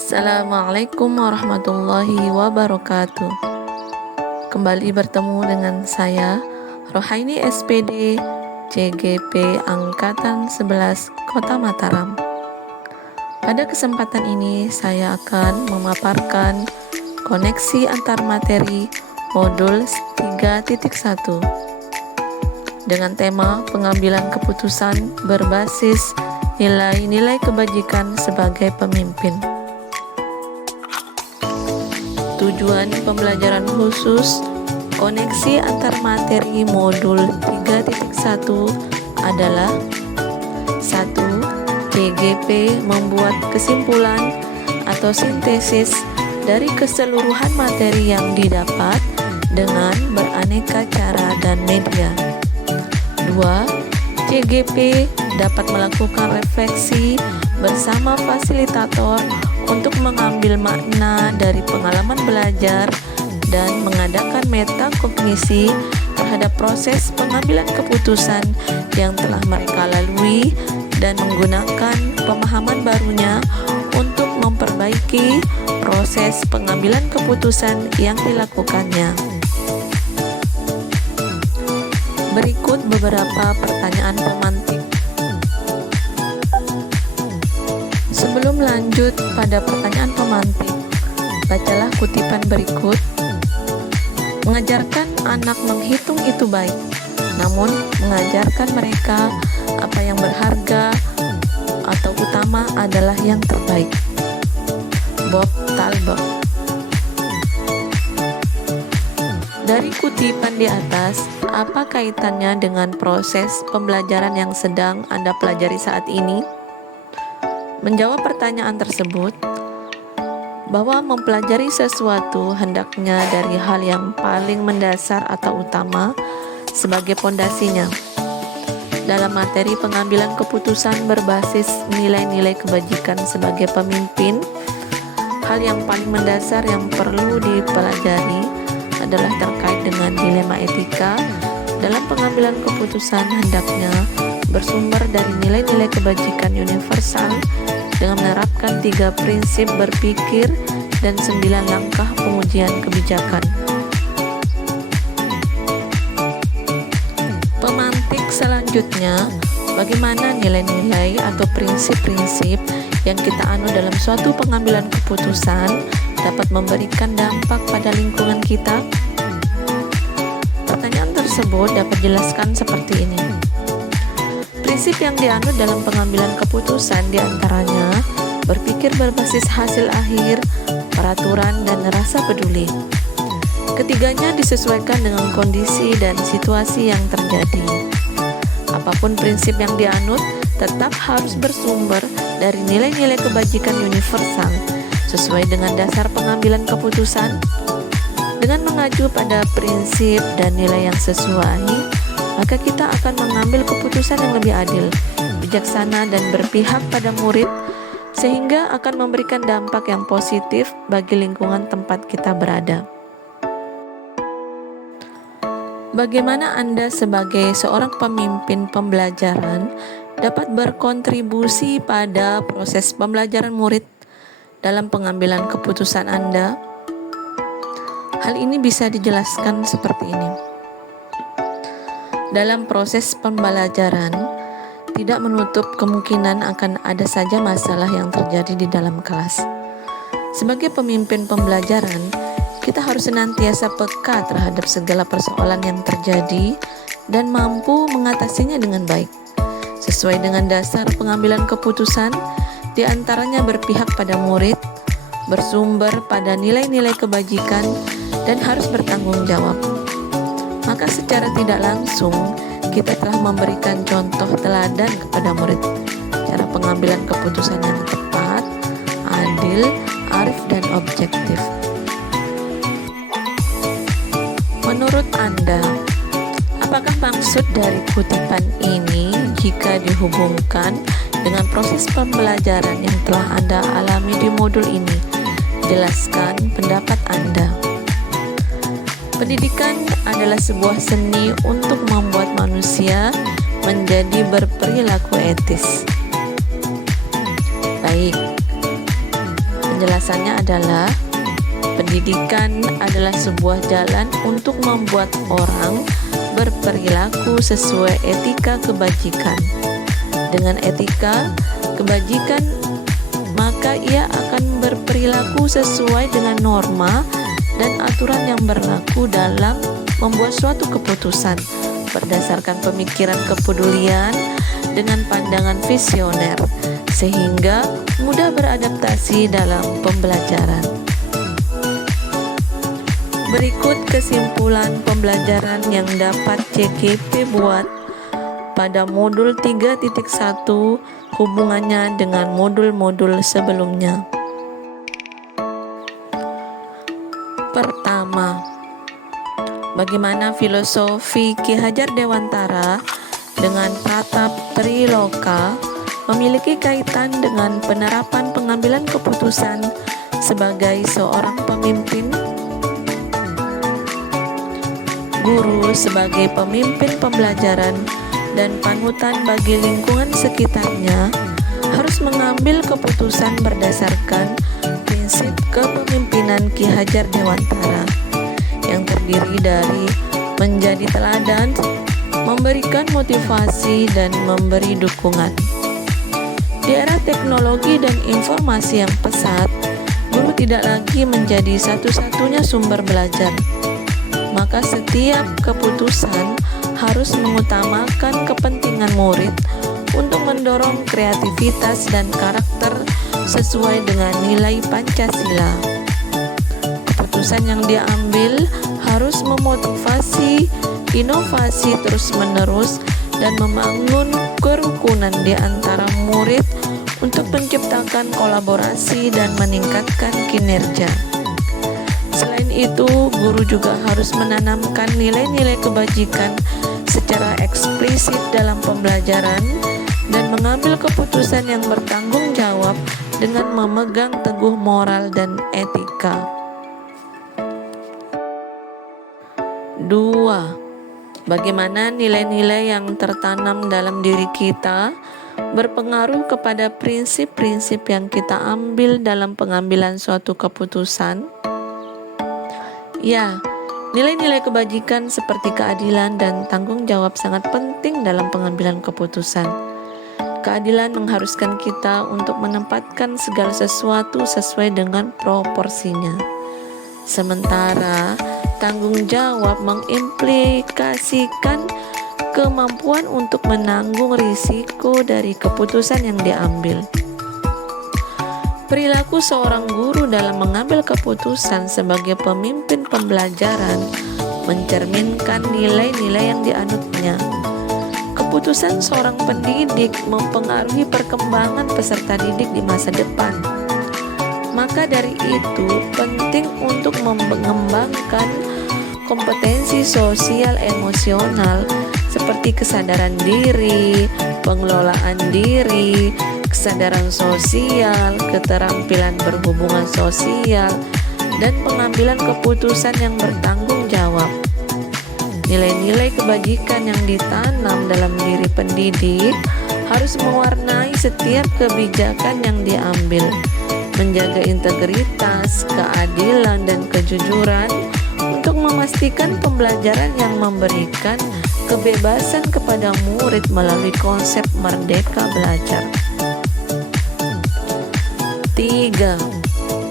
Assalamualaikum warahmatullahi wabarakatuh. Kembali bertemu dengan saya, Rohaini SPD, CGP Angkatan 11 Kota Mataram. Pada kesempatan ini, saya akan memaparkan koneksi antar materi modul 3.1 dengan tema pengambilan keputusan berbasis nilai-nilai kebajikan sebagai pemimpin. Tujuan pembelajaran khusus koneksi antar materi modul 3.1 adalah 1. CGP membuat kesimpulan atau sintesis dari keseluruhan materi yang didapat dengan beraneka cara dan media. 2. CGP dapat melakukan refleksi bersama fasilitator untuk mengambil makna dari pengalaman belajar dan mengadakan metakognisi terhadap proses pengambilan keputusan yang telah mereka lalui dan menggunakan pemahaman barunya untuk memperbaiki proses pengambilan keputusan yang dilakukannya. Berikut beberapa pertanyaan pemantik. Sebelum lanjut pada pertanyaan pemantik, bacalah kutipan berikut. Mengajarkan anak menghitung itu baik, namun mengajarkan mereka apa yang berharga atau utama adalah yang terbaik. Bob Talbot. Dari kutipan di atas, apa kaitannya dengan proses pembelajaran yang sedang Anda pelajari saat ini? Menjawab pertanyaan tersebut, bahwa mempelajari sesuatu hendaknya dari hal yang paling mendasar atau utama sebagai pondasinya. Dalam materi pengambilan keputusan berbasis nilai-nilai kebajikan sebagai pemimpin, hal yang paling mendasar yang perlu dipelajari adalah terkait dengan dilema etika. Dalam pengambilan keputusan hendaknya bersumber dari nilai-nilai kebajikan universal dengan menerapkan 3 prinsip berpikir dan 9 langkah pengujian kebijakan. Pemantik selanjutnya, bagaimana nilai-nilai atau prinsip-prinsip yang kita anut dalam suatu pengambilan keputusan dapat memberikan dampak pada lingkungan kita? Pertanyaan tersebut dapat dijelaskan seperti ini. Prinsip yang dianut dalam pengambilan keputusan diantaranya berpikir berbasis hasil akhir, peraturan, dan rasa peduli. Ketiganya disesuaikan dengan kondisi dan situasi yang terjadi. Apapun prinsip yang dianut tetap harus bersumber dari nilai-nilai kebajikan universal sesuai dengan dasar pengambilan keputusan. Dengan mengacu pada prinsip dan nilai yang sesuai, maka kita akan mengambil keputusan yang lebih adil, bijaksana, dan berpihak pada murid, sehingga akan memberikan dampak yang positif bagi lingkungan tempat kita berada. Bagaimana Anda sebagai seorang pemimpin pembelajaran dapat berkontribusi pada proses pembelajaran murid dalam pengambilan keputusan Anda? Hal ini bisa dijelaskan seperti ini. Dalam proses pembelajaran, tidak menutup kemungkinan akan ada saja masalah yang terjadi di dalam kelas. Sebagai pemimpin pembelajaran, kita harus senantiasa peka terhadap segala persoalan yang terjadi dan mampu mengatasinya dengan baik. Sesuai dengan dasar pengambilan keputusan, di antaranya berpihak pada murid, bersumber pada nilai-nilai kebajikan, dan harus bertanggung jawab. Maka secara tidak langsung kita telah memberikan contoh teladan kepada murid, cara pengambilan keputusan yang tepat, adil, arif, dan objektif. Menurut Anda, apakah maksud dari kutipan ini jika dihubungkan dengan proses pembelajaran yang telah Anda alami di modul ini? Jelaskan pendapat Anda. Pendidikan adalah sebuah seni untuk membuat manusia menjadi berperilaku etis. Baik, Penjelasannya adalah pendidikan adalah sebuah jalan untuk membuat orang berperilaku sesuai etika kebajikan. Dengan etika kebajikan, maka ia akan berperilaku sesuai dengan norma dan aturan yang berlaku dalam membuat suatu keputusan berdasarkan pemikiran kepedulian dengan pandangan visioner, sehingga mudah beradaptasi dalam pembelajaran. Berikut kesimpulan pembelajaran yang dapat CGP buat pada modul 3.1 hubungannya dengan modul-modul sebelumnya. Pertama, bagaimana filosofi Ki Hajar Dewantara dengan Pratap Triloka memiliki kaitan dengan penerapan pengambilan keputusan sebagai seorang pemimpin. Guru sebagai pemimpin pembelajaran dan panutan bagi lingkungan sekitarnya harus mengambil keputusan berdasarkan prinsip kepemimpinan Ki Hajar Dewantara yang terdiri dari menjadi teladan, memberikan motivasi, dan memberi dukungan. Di era teknologi dan informasi yang pesat, guru tidak lagi menjadi satu-satunya sumber belajar. Maka setiap keputusan harus mengutamakan kepentingan murid untuk mendorong kreativitas dan karakter sesuai dengan nilai Pancasila. Keputusan yang diambil harus memotivasi inovasi terus-menerus dan membangun kerukunan di antara murid untuk menciptakan kolaborasi dan meningkatkan kinerja. Selain itu, guru juga harus menanamkan nilai-nilai kebajikan secara eksplisit dalam pembelajaran dan mengambil keputusan yang bertanggung jawab dengan memegang teguh moral dan etika. 2. Bagaimana nilai-nilai yang tertanam dalam diri kita berpengaruh kepada prinsip-prinsip yang kita ambil dalam pengambilan suatu keputusan? Ya, nilai-nilai kebajikan seperti keadilan dan tanggung jawab sangat penting dalam pengambilan keputusan. Keadilan mengharuskan kita untuk menempatkan segala sesuatu sesuai dengan proporsinya. Sementara tanggung jawab mengimplikasikan kemampuan untuk menanggung risiko dari keputusan yang diambil. Perilaku seorang guru dalam mengambil keputusan sebagai pemimpin pembelajaran mencerminkan nilai-nilai yang dianutnya. Keputusan seorang pendidik mempengaruhi perkembangan peserta didik di masa depan. Maka dari itu penting untuk mengembangkan kompetensi sosial emosional seperti kesadaran diri, pengelolaan diri, kesadaran sosial, keterampilan berhubungan sosial, dan pengambilan keputusan yang bertanggung jawab. Nilai-nilai kebajikan yang ditanam dalam diri pendidik harus mewarnai setiap kebijakan yang diambil, menjaga integritas, keadilan, dan kejujuran untuk memastikan pembelajaran yang memberikan kebebasan kepada murid melalui konsep merdeka belajar. 3.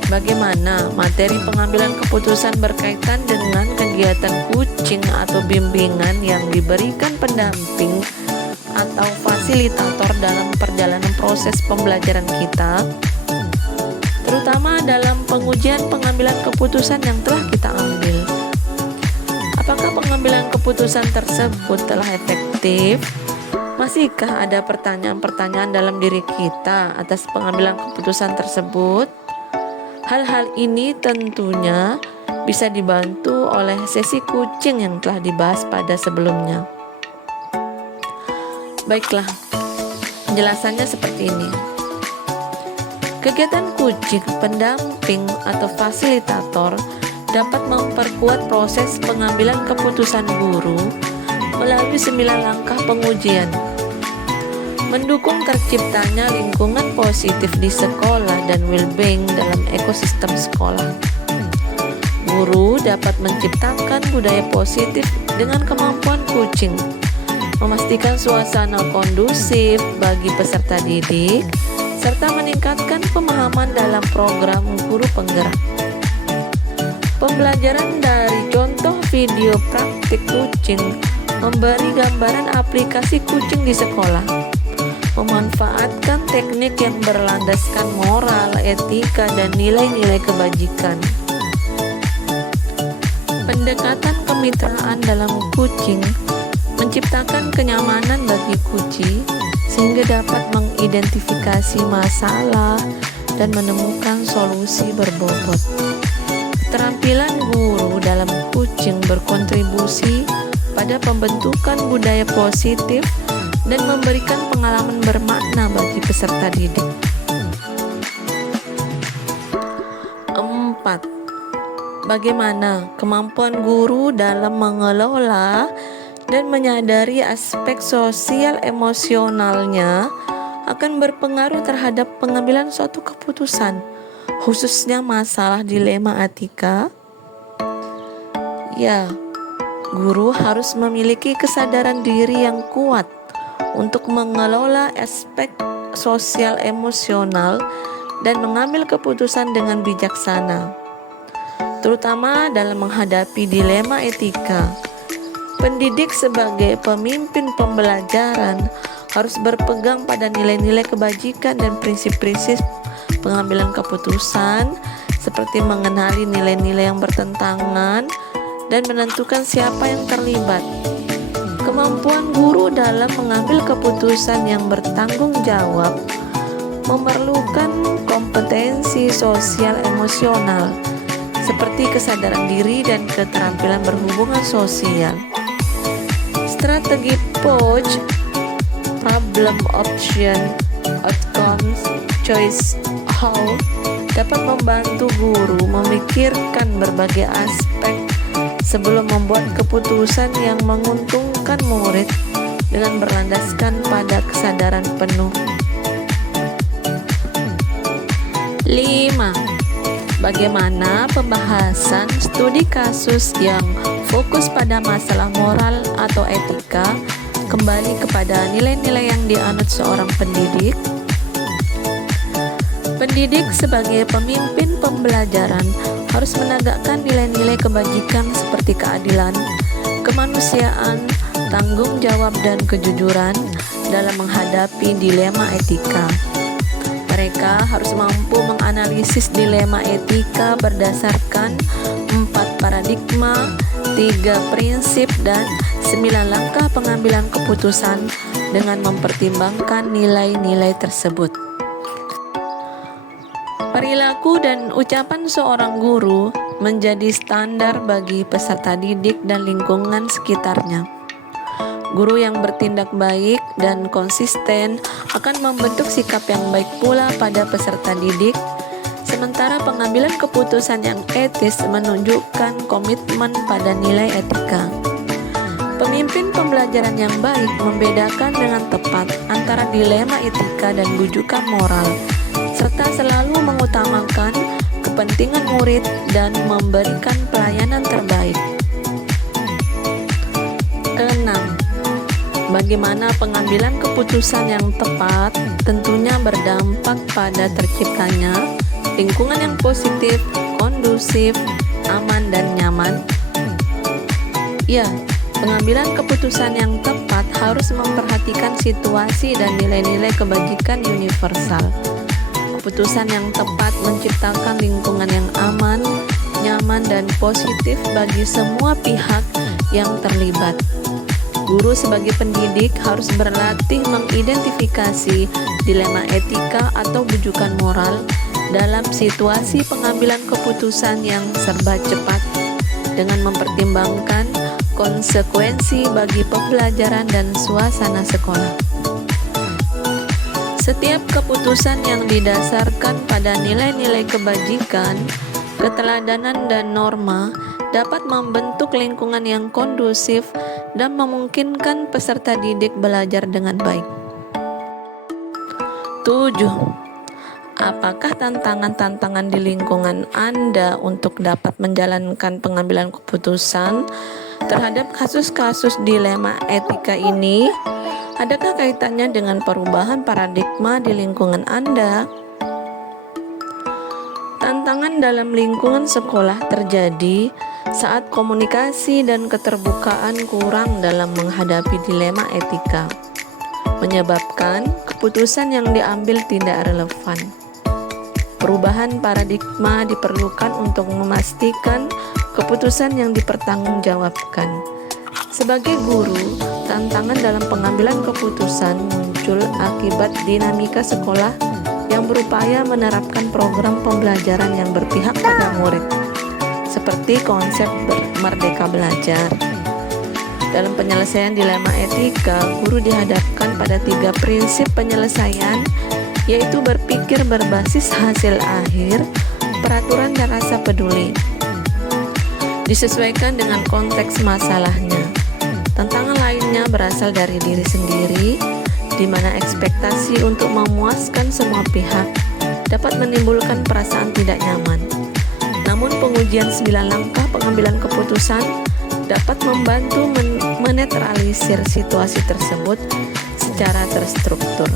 Bagaimana materi pengambilan keputusan berkaitan dengan kegiatan coaching atau bimbingan yang diberikan pendamping atau fasilitator dalam perjalanan proses pembelajaran kita, terutama dalam pengujian pengambilan keputusan yang telah kita ambil. Apakah pengambilan keputusan tersebut telah efektif? Masihkah ada pertanyaan-pertanyaan dalam diri kita atas pengambilan keputusan tersebut? Hal-hal ini tentunya bisa dibantu oleh sesi coaching yang telah dibahas pada sebelumnya. Baiklah, penjelasannya seperti ini. Kegiatan coaching, pendamping, atau fasilitator dapat memperkuat proses pengambilan keputusan guru melalui 9 langkah pengujian. mendukung terciptanya lingkungan positif di sekolah dan well-being dalam ekosistem sekolah. Guru dapat menciptakan budaya positif dengan kemampuan coaching, memastikan suasana kondusif bagi peserta didik, serta meningkatkan pemahaman dalam program guru penggerak. Pembelajaran dari contoh video praktik coaching memberi gambaran aplikasi coaching di sekolah, memanfaatkan teknik yang berlandaskan moral, etika, dan nilai-nilai kebajikan. Pendekatan kemitraan dalam coaching menciptakan kenyamanan bagi coachee sehingga dapat mengidentifikasi masalah dan menemukan solusi berbobot. Keterampilan guru dalam coaching berkontribusi pada pembentukan budaya positif dan memberikan pengalaman bermakna bagi peserta didik. 4. Bagaimana kemampuan guru dalam mengelola dan menyadari aspek sosial emosionalnya akan berpengaruh terhadap pengambilan suatu keputusan, khususnya masalah dilema etika? Ya, guru harus memiliki kesadaran diri yang kuat untuk mengelola aspek sosial emosional dan mengambil keputusan dengan bijaksana, terutama dalam menghadapi dilema etika. Pendidik sebagai pemimpin pembelajaran harus berpegang pada nilai-nilai kebajikan dan prinsip-prinsip pengambilan keputusan, seperti mengenali nilai-nilai yang bertentangan dan menentukan siapa yang terlibat. Kemampuan guru dalam mengambil keputusan yang bertanggung jawab memerlukan kompetensi sosial emosional, seperti kesadaran diri dan keterampilan berhubungan sosial. Strategi POCH, Problem, Option, Outcomes, Choice, How, dapat membantu guru memikirkan berbagai aspek sebelum membuat keputusan yang menguntungkan murid dengan berlandaskan pada kesadaran penuh. 5. Bagaimana pembahasan studi kasus yang fokus pada masalah moral atau etika kembali kepada nilai-nilai yang dianut seorang pendidik? Pendidik sebagai pemimpin pembelajaran harus menegakkan nilai-nilai kebajikan seperti keadilan, kemanusiaan, tanggung jawab, dan kejujuran dalam menghadapi dilema etika. Mereka harus mampu menganalisis dilema etika berdasarkan 4 paradigma, 3 prinsip, dan 9 langkah pengambilan keputusan dengan mempertimbangkan nilai-nilai tersebut. Perilaku dan ucapan seorang guru menjadi standar bagi peserta didik dan lingkungan sekitarnya. Guru yang bertindak baik dan konsisten akan membentuk sikap yang baik pula pada peserta didik, sementara pengambilan keputusan yang etis menunjukkan komitmen pada nilai etika. Pemimpin pembelajaran yang baik membedakan dengan tepat antara dilema etika dan bujukan moral, serta selalu mengutamakan kepentingan murid dan memberikan pelayanan terbaik. 6. Bagaimana pengambilan keputusan yang tepat tentunya berdampak pada terciptanya lingkungan yang positif, kondusif, aman, dan nyaman. Ya, pengambilan keputusan yang tepat harus memperhatikan situasi dan nilai-nilai kebajikan universal. Keputusan yang tepat menciptakan lingkungan yang aman, nyaman, dan positif bagi semua pihak yang terlibat. Guru sebagai pendidik harus berlatih mengidentifikasi dilema etika atau bujukan moral dalam situasi pengambilan keputusan yang serba cepat dengan mempertimbangkan konsekuensi bagi pembelajaran dan suasana sekolah. Setiap keputusan yang didasarkan pada nilai-nilai kebajikan, keteladanan, dan norma dapat membentuk lingkungan yang kondusif dan memungkinkan peserta didik belajar dengan baik. 7. Apakah tantangan-tantangan di lingkungan Anda untuk dapat menjalankan pengambilan keputusan terhadap kasus-kasus dilema etika ini? Adakah kaitannya dengan perubahan paradigma di lingkungan Anda? Tantangan dalam lingkungan sekolah terjadi saat komunikasi dan keterbukaan kurang dalam menghadapi dilema etika, menyebabkan keputusan yang diambil tidak relevan. Perubahan paradigma diperlukan untuk memastikan keputusan yang dipertanggungjawabkan. Sebagai guru, tantangan dalam pengambilan keputusan muncul akibat dinamika sekolah yang berupaya menerapkan program pembelajaran yang berpihak pada murid, seperti konsep merdeka belajar. Dalam penyelesaian dilema etika, guru dihadapkan pada 3 prinsip penyelesaian, yaitu berpikir berbasis hasil akhir, peraturan dan rasa peduli. Disesuaikan dengan konteks masalahnya. Tantangan lainnya berasal dari diri sendiri, di mana ekspektasi untuk memuaskan semua pihak dapat menimbulkan perasaan tidak nyaman. Namun pengujian 9 langkah pengambilan keputusan dapat membantu menetralisir situasi tersebut secara terstruktur.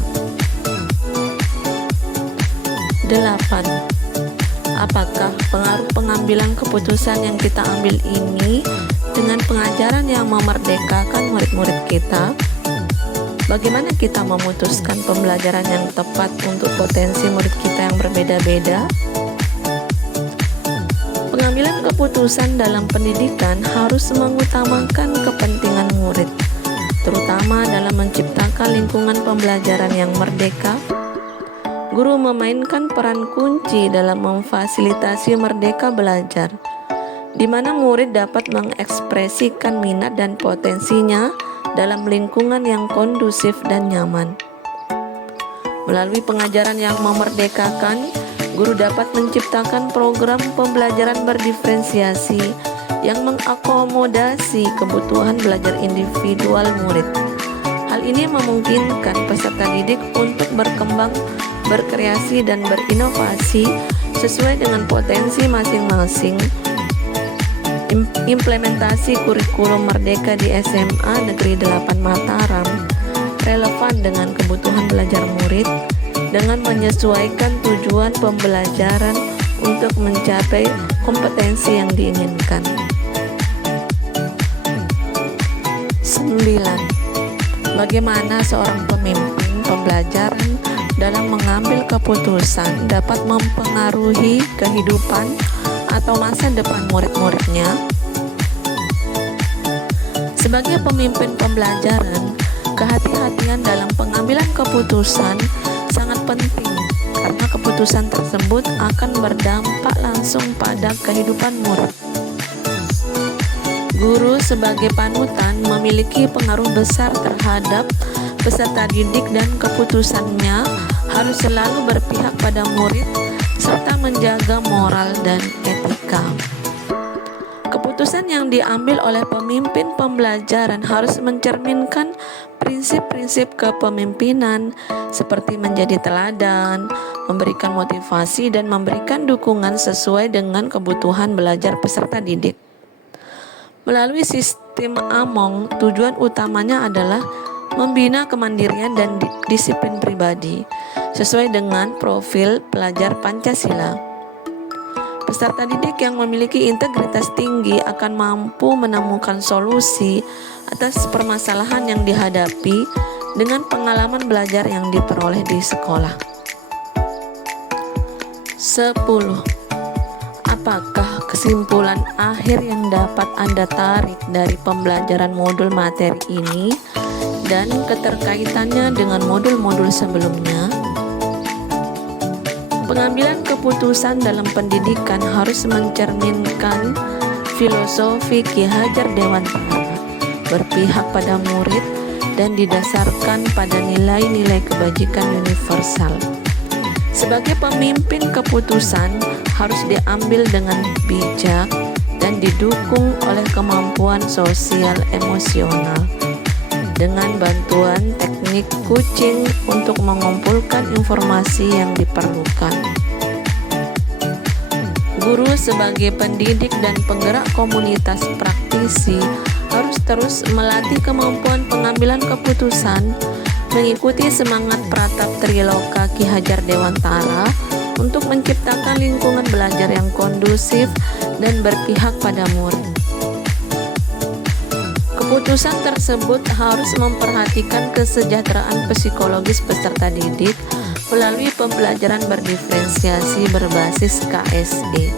8. Apakah pengaruh pengambilan keputusan yang kita ambil ini dengan pengajaran yang memerdekakan murid-murid kita? Bagaimana kita memutuskan pembelajaran yang tepat untuk potensi murid kita yang berbeda-beda? Pengambilan keputusan dalam pendidikan harus mengutamakan kepentingan murid, terutama dalam menciptakan lingkungan pembelajaran yang merdeka. Guru memainkan peran kunci dalam memfasilitasi merdeka belajar, di mana murid dapat mengekspresikan minat dan potensinya dalam lingkungan yang kondusif dan nyaman. Melalui pengajaran yang memerdekakan, guru dapat menciptakan program pembelajaran berdiferensiasi yang mengakomodasi kebutuhan belajar individual murid. Hal ini memungkinkan peserta didik untuk berkembang, berkreasi, dan berinovasi sesuai dengan potensi masing-masing. Implementasi kurikulum merdeka di SMA Negeri 8 Mataram relevan dengan kebutuhan belajar murid dengan menyesuaikan tujuan pembelajaran untuk mencapai kompetensi yang diinginkan. 9. Bagaimana seorang pemimpin pembelajaran dalam mengambil keputusan dapat mempengaruhi kehidupan atau masa depan murid-muridnya? Sebagai pemimpin pembelajaran, kehati-hatian dalam pengambilan keputusan sangat penting karena keputusan tersebut akan berdampak langsung pada kehidupan murid. Guru sebagai panutan memiliki pengaruh besar terhadap peserta didik dan keputusannya harus selalu berpihak pada murid serta menjaga moral dan etika. Keputusan yang diambil oleh pemimpin pembelajaran harus mencerminkan prinsip-prinsip kepemimpinan seperti menjadi teladan, memberikan motivasi, dan memberikan dukungan sesuai dengan kebutuhan belajar peserta didik. Melalui sistem AMONG, tujuan utamanya adalah membina kemandirian dan disiplin pribadi sesuai dengan profil pelajar Pancasila. Peserta didik yang memiliki integritas tinggi akan mampu menemukan solusi atas permasalahan yang dihadapi dengan pengalaman belajar yang diperoleh di sekolah. 10. Apakah kesimpulan akhir yang dapat Anda tarik dari pembelajaran modul materi ini dan keterkaitannya dengan modul-modul sebelumnya? Pengambilan keputusan dalam pendidikan harus mencerminkan filosofi Ki Hajar Dewantara, berpihak pada murid dan didasarkan pada nilai-nilai kebajikan universal. Sebagai pemimpin, keputusan harus diambil dengan bijak dan didukung oleh kemampuan sosial emosional dengan bantuan teknik kucing untuk mengumpulkan informasi yang diperlukan. Guru sebagai pendidik dan penggerak komunitas praktisi harus terus melatih kemampuan pengambilan keputusan, mengikuti semangat Pratap Triloka Ki Hajar Dewantara untuk menciptakan lingkungan belajar yang kondusif dan berpihak pada murid. Keputusan tersebut harus memperhatikan kesejahteraan psikologis peserta didik melalui pembelajaran berdiferensiasi berbasis KSE.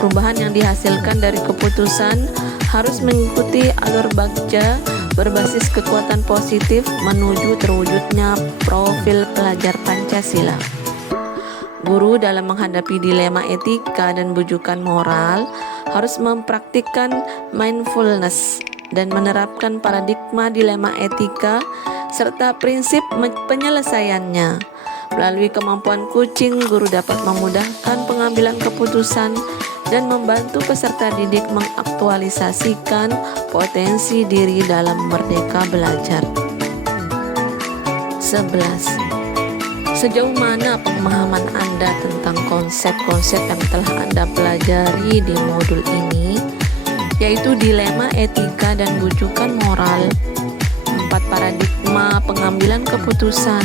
Perubahan yang dihasilkan dari keputusan harus mengikuti alur bagja berbasis kekuatan positif menuju terwujudnya profil pelajar Pancasila. Guru dalam menghadapi dilema etika dan bujukan moral harus mempraktikkan mindfulness dan menerapkan paradigma dilema etika serta prinsip penyelesaiannya. Melalui kemampuan kucing, guru dapat memudahkan pengambilan keputusan dan membantu peserta didik mengaktualisasikan potensi diri dalam merdeka belajar. 11. Sejauh mana pemahaman Anda tentang konsep-konsep yang telah Anda pelajari di modul ini, yaitu dilema etika dan bujukan moral, 4 paradigma pengambilan keputusan,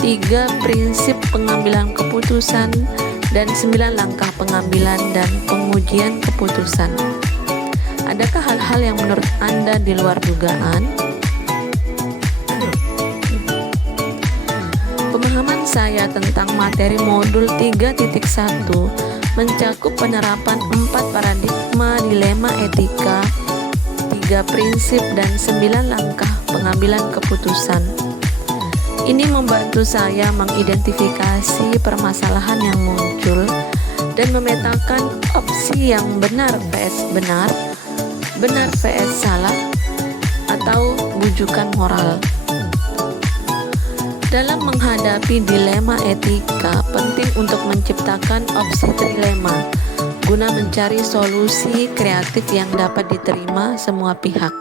3 prinsip pengambilan keputusan, dan 9 langkah pengambilan dan pengujian keputusan. Adakah hal-hal yang menurut Anda di luar dugaan? Pemahaman saya tentang materi modul 3.1 mencakup penerapan 4 paradigma dilema etika, 3 prinsip dan 9 langkah pengambilan keputusan. Ini membantu saya mengidentifikasi permasalahan yang muncul dan memetakan opsi yang benar vs benar, benar vs salah, atau bujukan moral. Dalam menghadapi dilema etika, penting untuk menciptakan opsi trilema guna mencari solusi kreatif yang dapat diterima semua pihak.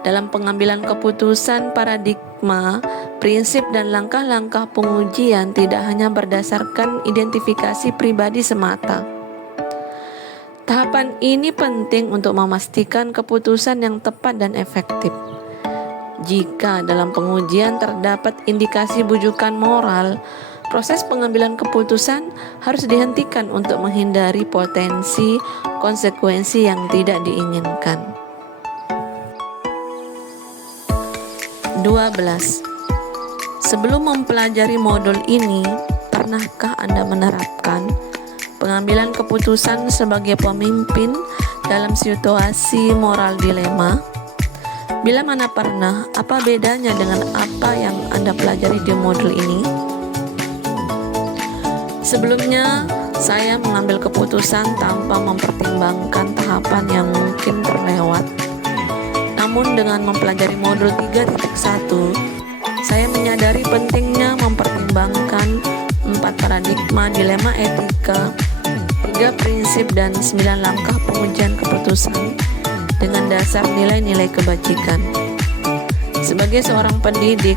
Dalam pengambilan keputusan, paradigma, prinsip dan langkah-langkah pengujian tidak hanya berdasarkan identifikasi pribadi semata. Tahapan ini penting untuk memastikan keputusan yang tepat dan efektif. Jika dalam pengujian terdapat indikasi bujukan moral, proses pengambilan keputusan harus dihentikan untuk menghindari potensi konsekuensi yang tidak diinginkan. 12. Sebelum mempelajari modul ini, pernahkah Anda menerapkan pengambilan keputusan sebagai pemimpin dalam situasi moral dilema? Bila mana pernah, apa bedanya dengan apa yang Anda pelajari di modul ini? Sebelumnya, saya mengambil keputusan tanpa mempertimbangkan tahapan yang mungkin terlewat. Namun dengan mempelajari modul 3.1, saya menyadari pentingnya mempertimbangkan 4 paradigma dilema etika, 3 prinsip dan 9 langkah pengujian keputusan dengan dasar nilai-nilai kebajikan. Sebagai seorang pendidik,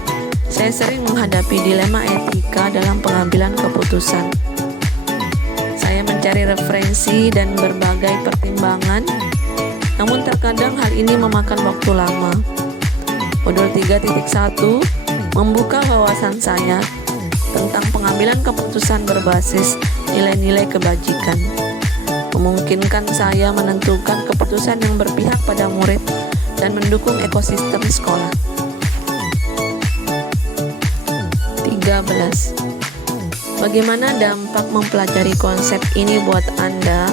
saya sering menghadapi dilema etika dalam pengambilan keputusan. Saya mencari referensi dan berbagai pertimbangan, namun terkadang hal ini memakan waktu lama. Modul 3.1 membuka wawasan saya tentang pengambilan keputusan berbasis nilai-nilai kebajikan, memungkinkan saya menentukan keputusan yang berpihak pada murid dan mendukung ekosistem sekolah. 13. Bagaimana dampak mempelajari konsep ini buat Anda?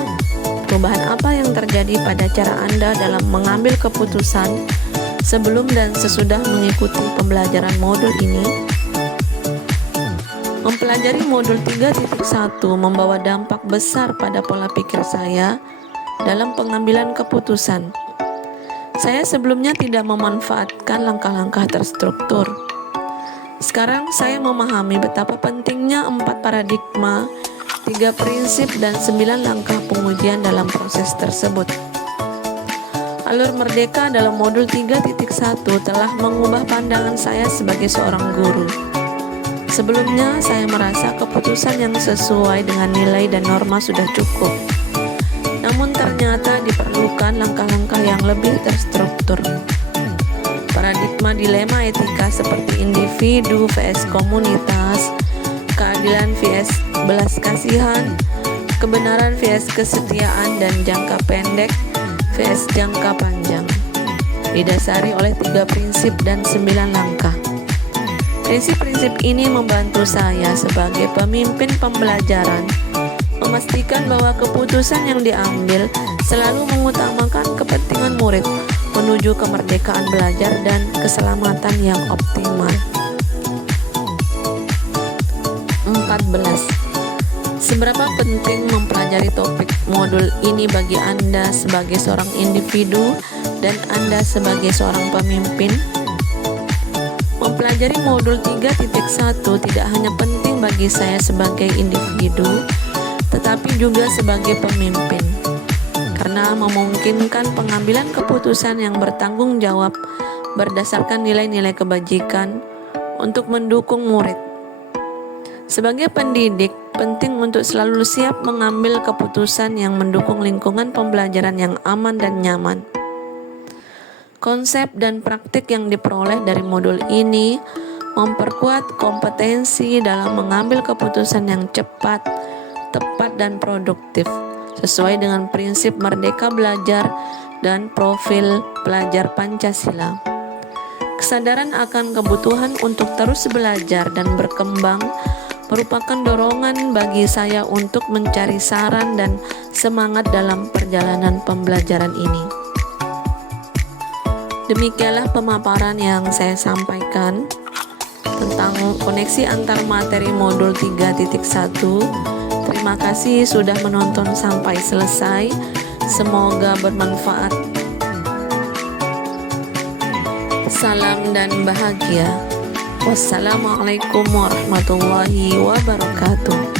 Perubahan apa yang terjadi pada cara Anda dalam mengambil keputusan sebelum dan sesudah mengikuti pembelajaran modul ini? Mempelajari modul 3.1 membawa dampak besar pada pola pikir saya dalam pengambilan keputusan. Saya sebelumnya tidak memanfaatkan langkah-langkah terstruktur. Sekarang saya memahami betapa pentingnya 4 paradigma, 3 prinsip dan 9 langkah pengujian dalam proses tersebut. Alur Merdeka dalam modul 3.1 telah mengubah pandangan saya sebagai seorang guru. Sebelumnya, saya merasa keputusan yang sesuai dengan nilai dan norma sudah cukup. Namun ternyata diperlukan langkah-langkah yang lebih terstruktur. Paradigma dilema etika seperti individu vs komunitas, keadilan vs belas kasihan, kebenaran vs kesetiaan, dan jangka pendek vs jangka panjang, didasari oleh 3 prinsip dan 9 langkah. Prinsip-prinsip ini membantu saya sebagai pemimpin pembelajaran memastikan bahwa keputusan yang diambil selalu mengutamakan kepentingan murid menuju kemerdekaan belajar dan keselamatan yang optimal. 14. Seberapa penting mempelajari topik modul ini bagi Anda sebagai seorang individu dan Anda sebagai seorang pemimpin? Mempelajari modul 3.1 tidak hanya penting bagi saya sebagai individu, tetapi juga sebagai pemimpin, karena memungkinkan pengambilan keputusan yang bertanggung jawab berdasarkan nilai-nilai kebajikan untuk mendukung murid. Sebagai pendidik, penting untuk selalu siap mengambil keputusan yang mendukung lingkungan pembelajaran yang aman dan nyaman. Konsep dan praktik yang diperoleh dari modul ini memperkuat kompetensi dalam mengambil keputusan yang cepat, tepat, dan produktif sesuai dengan prinsip merdeka belajar dan profil pelajar Pancasila. Kesadaran akan kebutuhan untuk terus belajar dan berkembang merupakan dorongan bagi saya untuk mencari saran dan semangat dalam perjalanan pembelajaran ini. Demikianlah pemaparan yang saya sampaikan tentang koneksi antar materi modul 3.1. Terima kasih sudah menonton sampai selesai. Semoga bermanfaat. Salam dan bahagia. Wassalamualaikum warahmatullahi wabarakatuh.